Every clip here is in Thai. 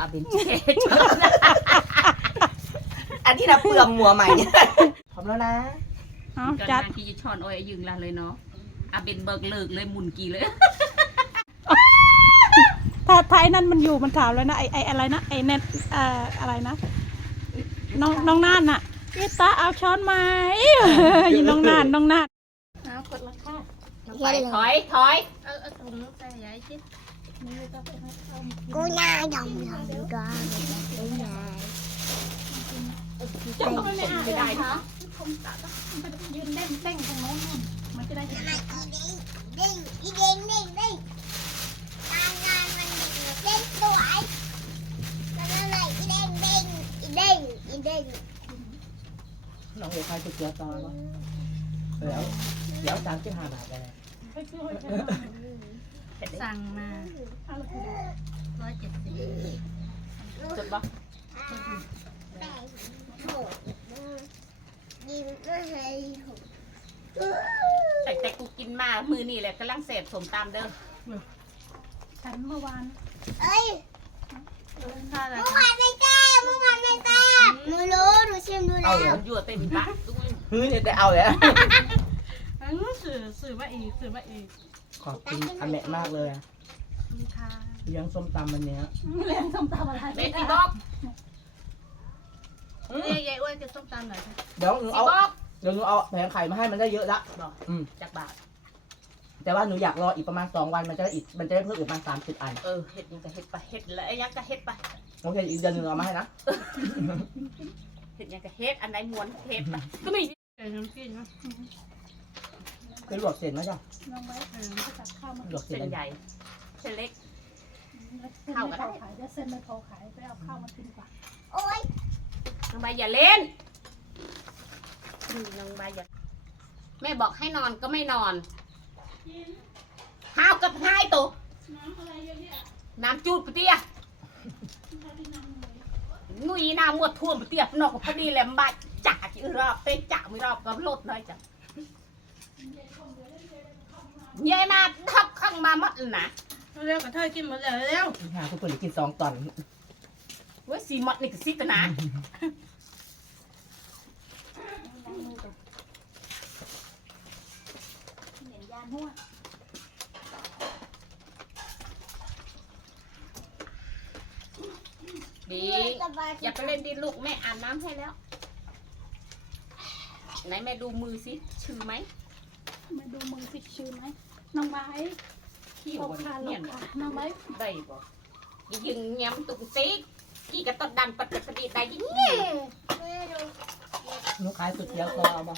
อาเป็นเจ๊อันที่เราเปลืองมัวใหม่เนี่ยพร้อมแล้วนะจัดที่จะช้อนอ้อยยึงละเลยเนาะอาเป็นเบิกเลิกเลยหมุนกี่เลยถ้าไทยนั่นมันอยู่มันถามแล้วนะไออะไรนะไอเน็ตอะไรนะน้องน่านน่ะพี่ตาเอาช้อนมาอยู่น้องน่านเอากดราคาไปถอยเอาถุงใส่ใหญ่ชิดกูน่าดมก่อนกูน่าจะทำไมไม่ได้คะยืนเด้งตรงโน้นมันจะได้เด้งงานมันเด้งสวยแล้วอะไรอีเด้งน้องเอ๋ใครจะเกลือตอนวะเดี๋ยว35 บาทเลยสั่งมา170 จดบ่ยิ้มก็ให้หกแต่กูกินมามือนี่แหละกำลังเสพสมตามเด้อฉันเมื่อวานเอ้ยเมื่อวานในแต้มหนูรู้หนูชิมดูแล้วมันยั่วเต็มปากฮื้อเนี่ยแต่เอาเลยสื่อมาอีกขอบคุณอาแม่มากเลยอะเลี้ยงส้มตำวันเนี้ยเลี้ยงส้มตำอะไรเบสซีบอกยายอ้วนจะส้มตำหน่อยเดี๋ยวหนูซีเอาบอกแผงไข่มาให้มันได้เยอะละบอก จากบาทแต่ว่าหนูอยากรออีกประมาณ2 วันมันจะได้เพิ่มอีกประมาณ30 อันเฮ็ดยังก็เฮ็ดไปเฮ็ดแล้วยังก็เฮ็ดไปโอเคอีกเดือนหนึงเอามาให้นะเฮ็ดยังก็เฮ็ดอันไหนม้วนเฮ็ดไปก็มีใส่น้ำจิ้มนะเคยลวกเสร็จไหมจ๊ะน้องไว้ก็ตัดข้าวมาลวกเสร็จเส้นแล้วใหญ่เส้นเล็กเส้นไม่พอขายจะเส้นไม่พอขายไปเอาข้าวมากินก่อนโอ๊ยน้องใบอย่าเล่นน้องใบอย่าแม่บอกให้นอนก็ไม่นอนห้าวกับง่ายตัวน้ำจูดปะเตี้ยนุ้ยน้ำหมดท่วมปะเตี้ยนอกพอดีแหลมบาดจ่าจีรอบเตะจ่าไม่รอบก็ลดเลยจ้ะเย่มาทับข้างมาหมดเลยนะเร็วกับเธอกินหมดแล้วเร็วหาทุกคนได้กิน2 ตอนเว้ยสีหมดนี่ก็ซิกนะเหม็นยาหัวดีอย่าไปเล่นดิลูกแม่อาบน้ำให้แล้วไหนแม่ดูมือสิชื่อไหมมาดูมือสิชื่อไหมน้องไม้ขี้ลูบกนค้าเนี่ยน้องไม้ได้บ่ยิงแง้มตุ้งติ๊กขี้กระตัดดันปัดปฏิได้ยิงเนี่ยแม่ดูหนูขายสุดเดียวก็เอามา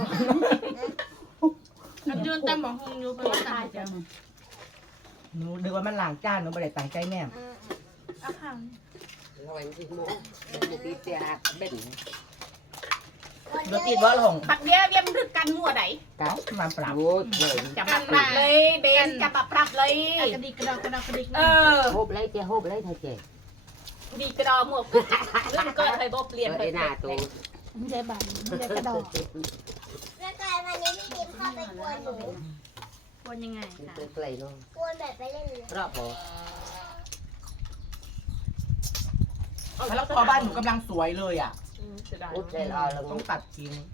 ยืนเต็มหมอหงอยู่เป็นตายจังหนูดึกว่ามันล้างจานหนูไม่ได้ตั้งใจแม่อาหาร Rồi thì mua một cái xe bền รถติดว่าหลงปัดเดียวเวียมรึกกันมั่วไหนเก้ามาปรับ vô rồi จะมาปรับเลยเบนจะมาปรับเลยกระดิกกระดอกกระดิก hộp lấy thôi chị ดีกระดอมั่วเรื่องก็เคยบอกเปลี่ยน rồi ไป đây là tôi ไม่ใช่บันไม่ใช่กระดอกแล้วกลายวันนี้พี่ดิมเข้าไปกวนหนูวนยังไงคะ tôi play luôn กวนแบบไปเล่นเลย rót bộ แล้วพอบ้านหนูกำลังสวยเลยอ่ะ út đây lo ต้อง là ตัดทิ้ง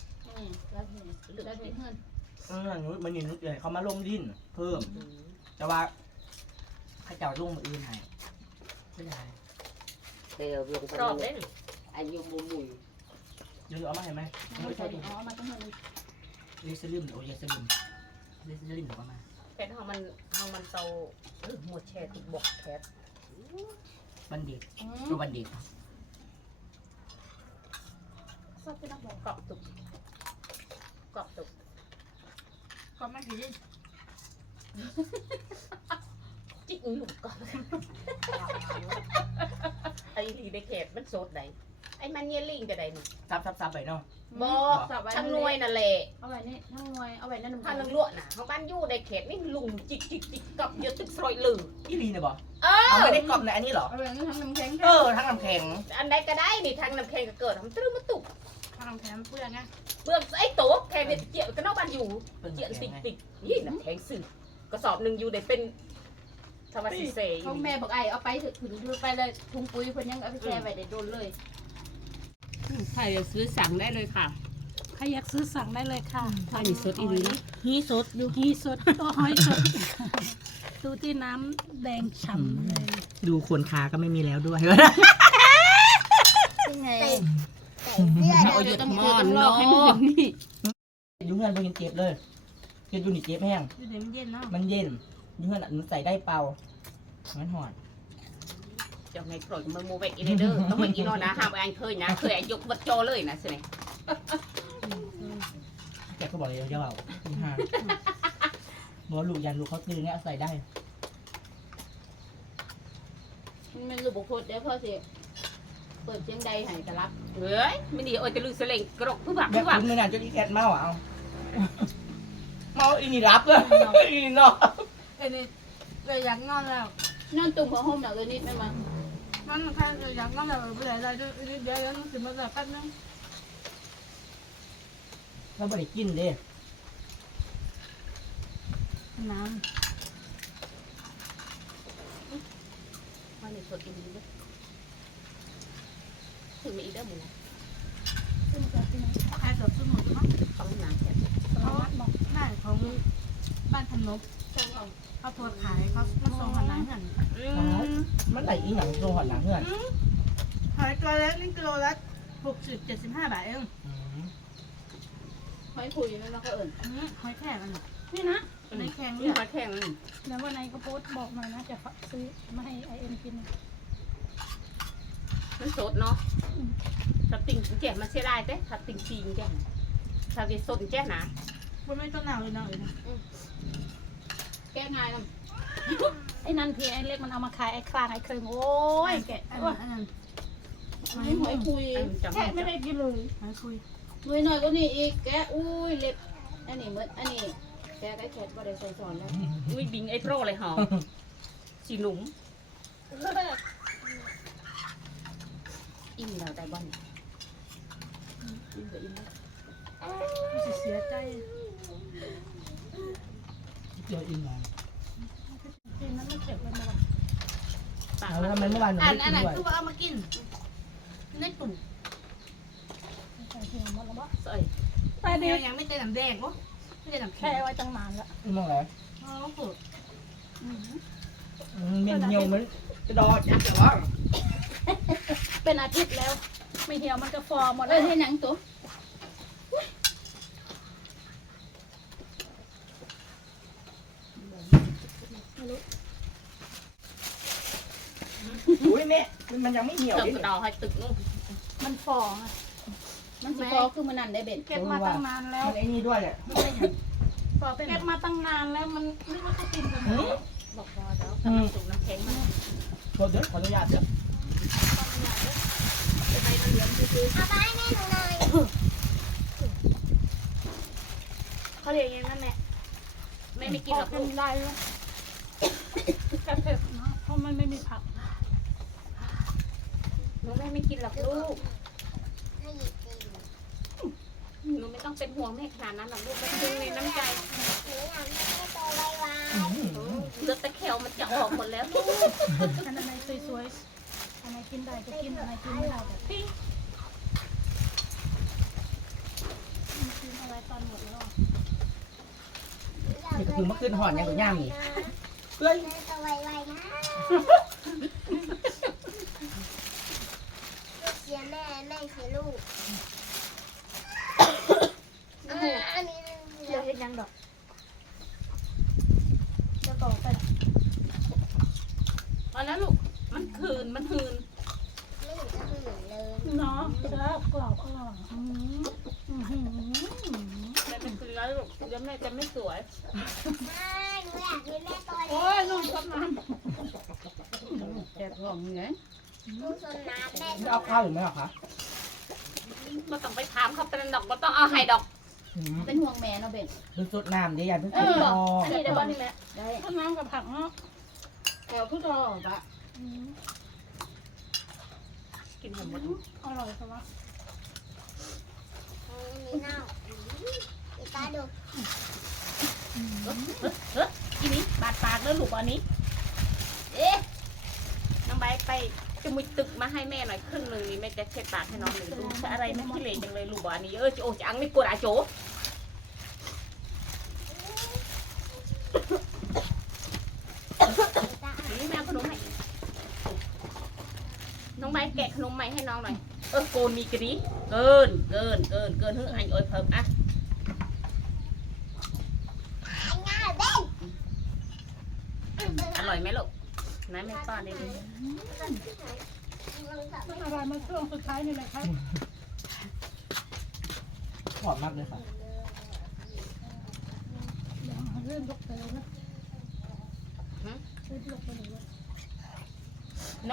หนูมันนี่นุชเลยเขามาลงดินเพิ่ม แต่ว่าข้าเจ้าลงมาอื่นให้ไม่ได้ đây là dùng รอบเล่น anh dùng mùi mùi เดี๋ยวเอามาให้ไหมไม่ใช่ถุงอ๋อมาต้องเงินเลสลิมโอ้ยเลสลิมหนูก็มาเป็นห้องมันโตหมดแชร์ถูกบอกแคสบันเด็กดูบันเด็กชอบเป็นนักบอกเกาะตุกก็ไม่ผิดจิ๊กหลุดก่อนไอ้ลีในเขตมันโซดไหนไอ้มันเยลิงจะได้นี่ซับไปเนาะบอกช่างนวยน่ะแหละเอาไว้นี่ทั้งมวยเอาไว้นั่นถ้านึงลวดน่ะของบ้านยู่ในเขตนี่ลุงจิกกับเยอะตึกซอยลืออีลีเนี่ยบอกเอเอาอไม่ได้กรอบในอันนี้เหรอเอาไว้นี่ทั้งน้ำแข็งทั้งน้ำแข็งอันใดก็ได้นี่ทางน้ำแข็งก็เกิดทำตรึ้มมาตุกทั้งน้ำแข็งเปลือกไงเปลือกไอ้โต๊ะแค่เนี่ยเจียก็นอกบ้านอยู่เจียติกนี่น้ำแข็งสื่อกระสอบหนึ่งอยู่ได้เป็นทำมาสิเสยของแม่บอกไอ้เอาไปถึงดูไปเลยถุงปุ๋ยเพิ่นยังเอาไปแช่ไว้ได้โดนเลยใครจะซื้อสั่งได้เลยค่ะใครอยากซื้อสั่งได้เลยค่ะอันนี้สดอีกนะฮีสดอยู่ฮีสดก็หอยสดดูที่น้ำแดงฉ่ำเลยดูขนขาก็ไม่มีแล้วด้วยยังไงใส่เสื้อเอาอยู่ต้องมอนเนาะยุ่งเงินไปกินเจ็บเลยเจ็บดูนี่เจ็บแห้งอยู่เดี๋ยวมันเย็นเนาะมันเย็นยุ่งเงินมันใส่ได้เป่ามันหอดจะไงโปรดมือโมเวกอีเดอร์ต้องไปกินนอนนะห้ามอันเคยนะเคยยกบัดโจเลยนะสิเนี่ยแกก็บอกเลยเจ้าเอาฮะบอกลูกยันลูกเขาตื่นเนี่ยใส่ได้มันรูปบุคคลเดี๋ยวพ่อสิเปิดเสียงใดให้ตะรับเฮ้ยไม่ดีโอ้ยจะลืมเสลงกระดกผู้บักแบบผู้บักคุณไม่นานจนอีแคทเมาเอาเมาอีนี่รับเลยอีนี่เนาะเอ้ยนี่เลยอยากนอนแล้วนอนตุ่มผ้าห่มหนักเลยนิดไหมมั้งมันใครเลยอยากนอนแล้วไปไหนได้เดี๋ยวต้องถึงมาแต่แป๊บนึงเราไม่ได้กินเด้น้มันนี่สดอีกนิดนึงถึงมีอีเดอร์หมูำซึ่งจะที่ไหนใครเกิดขึ้นหมดมั้งเขาหนักแค่เขาบอกได้ของบ้านทำนบเขาโพสขายเขามาส่งหันหลังหันมันไหลอีหนังโซหอดหนังเพื่อนหอยตัวเล็กนี่กิโลละ60-75 บาทเองหอยคุยนั่นเราก็เอิ่นหอยแครงอันนี้นี่นะในแข็งนี่เนี่ยหอยแข็งแล้ววันไหนก็โพสต์บอกหน่อยนะจะซื้อมาให้ไอเอ็มกินมันสดเนาะถ้าติ่งแจ่มันเสียดายเต้ถ้าติ่งจริงแจ่ถ้าจะสดแจ่นะมันไม่ต้นหนาวเลยนะเอ๋ยนะแก้ง่ายนะไอ้นั่นพี่ไอ้เล็กมันเอามาขายไอ้คลางไอ้เครื่องโอ้ยแกะอันนั้นนี่หอยคุยแกะไม่ได้กินเลยหอยคุยหน่อยหน่อยก็นี่อีกแกอุ้ยเล็บอันนี้เหมือนอันนี้แกไอ้แคทบ่ได้ใส่สอนแล้วอุ้ยบิงไอ้โปรเลยหอสีหนุ่มอิ่มแล้วได้บ้านอิ่มก็อิ่มแล้วเสียใจเจออีหนังกินนั้นไม่เจ็บเลยนะแล้วทำไมเมื่อวานหนูอันไม่อักินนไหนด้วยคือว่าเอามากินในตุ่มใส่เหี่ยวหมดแล้ววะใส่ไปดิยังไม่เต็มน้ำแดงวะไม่เต็มน้ำแค่ไว้ตั้งนานแล้วมองอะไรอ๋อสุดเมียนเหี่ยวเหมือนกระดอจักแต่ว่าเป็นอาทิตย์แล้ว ไม่เหี่ยวมันก็ฟอร์หมดเอ้แล้ยว ให้หนังตัวอุ้ยแม่มันยังไม่เหี่ยวเติมดิกระดาวให้ตึกนู่นมันฟอร์อะมันสิพอคือมันนั่นได้เบ็ดเก็บมาตั้งนานแล้วมันไอ้นี่ด้วยแหละเก็บมาตั้งนานแล้วมันนึกว่าจะกินกันหมดบอกพอแล้วถ้ามันสุกน้ำแข็งมันขอเดี๋ยวขออนุญาตเดี๋ยวจะไปมันเหลืองคือเอาไปให้แม่หนูหน่อยเขาเรียกยังไงนั่นแหละไม่กินหรอกเป็นได้เลยแค่เผ็ดนะเพราะมันไม่มีผักหนูไม่กินหรอกลูกให้หยิบจริงหนูไม่ต้องเป็นห่วงแม่ขนาดนั้นหรอกลูกมันดึงในน้ำใจหนูอยากให้แม่โตไวเลือดตะเคียวมันจะออกหมดแล้วลูกอันไหนสวยๆอันไหนกินได้ก็กินอันไหนกินไม่ได้ก็ทิ้งกินอะไรตอนหมดแล้วๆนี่ก็คือเมื่อคืนหอนยังกับย่ามนี่แม่โตไวๆนะลูกเชียร์แม่แม่เชียร์ลูกอันนี้เดี๋ยวเฮ็ดยังดอกจะต่อไปเอาแล้วลูกมันคืนมันหืนไม่เห็นจะหื่นเลยเนาะจะกรอบอร่อยแม่เป็นคืนแล้วลูกเดี๋ยวแม่จะไม่สวยไม่หนูอยากให้แม่โตโอ้ยนุ่มชอบน้แอบห่วงไงลูกสนน้ำแม่จะเอาข้าวหรือไม่เอาคะไม่ต้องไปถามเขาเป็นดอกไม่ต้องเอาให้ดอกเป็นห่วงแม่เนาะเบ็ดดูสดน้ำเดี๋ยวอย่าเพิ่งเอกินอพออันนี้ได้บ้านนี่แหละได้ำข้าวน้ำกับผักเนาะแถวทุกดอกอะกินหมดอร่อยใช่ไหมมีเน่าอีตาดูอีนี้บาดปากแล้วลูกอันนี้จะมุดตึกมาให้แม่หน่อยครึ่งหนึ่งนี่แม่จะเช็ดปากให้น้องหนึ่งดูจะอะไรไม่ขี้เหร่จังเลยลูกบอกอันนี้โอ้จะอังไม่กลัวอาโจนี่แม่ขนมให้น้องใบแกะขนมใหม่ให้น้องหน่อยโกนมีกระดิเกินเฮ้ยอันเอ้ยเพิ่มอ่ะ อร่อยไหมลูกน้ำแม่ป้อนได้เลยมันอะไรมาช่วงสุดท้ายนี่แหละครับหอมมากเลยค่ะเริ่มยกไปแล้วนะเริ่มยกไปแล้วห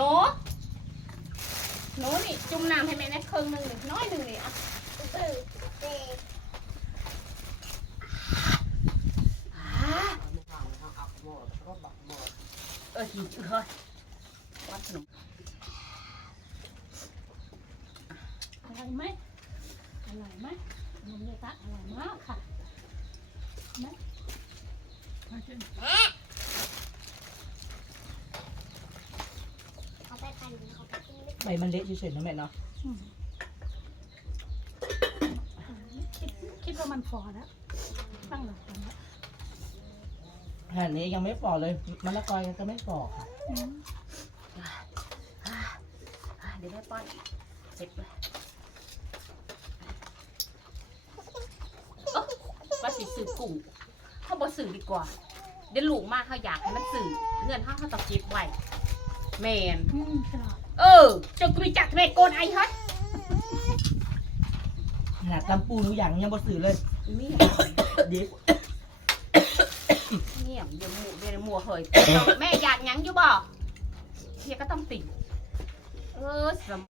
นูนี่จุ่มน้ำให้แม่นะครึ่งหนึ่งน้อยหนึ่งนี่อ่ะหิวเฮ้ยวัดขนมอร่อยไหมอร่อยไหมนมเนตะอร่อยมากค่ะไหมมาชิมเขาไปกันเขาไปกินใบมันเละเฉยๆนะแม่เนาะคิดว่ามันพอแล้วตั้งหลักกันแล้วแผ่นนี้ยังไม่ฝ่อเลยมะละกอยังจะไม่ฝ่อค่ะเดี๋ยวแม่ป้อนเสร็จเลยว่าสิสื่อกุ้งเขาบอกสื่อดีกว่าเดี๋ยวลูกมากเขาอยากให้มันสื่อเงินเขาต้องเก็บไว้แมนฉลาดจะกุยจักเรโกนไอ้เฮ้ยขนาดตำปูหนูอย่างยังบ่สื่อเลยนี่เดี๋ยวเงียบเดี๋ยวมัวเฮยแม่อยากยังอยู่บ่เฮียก็ต้องติ่งสม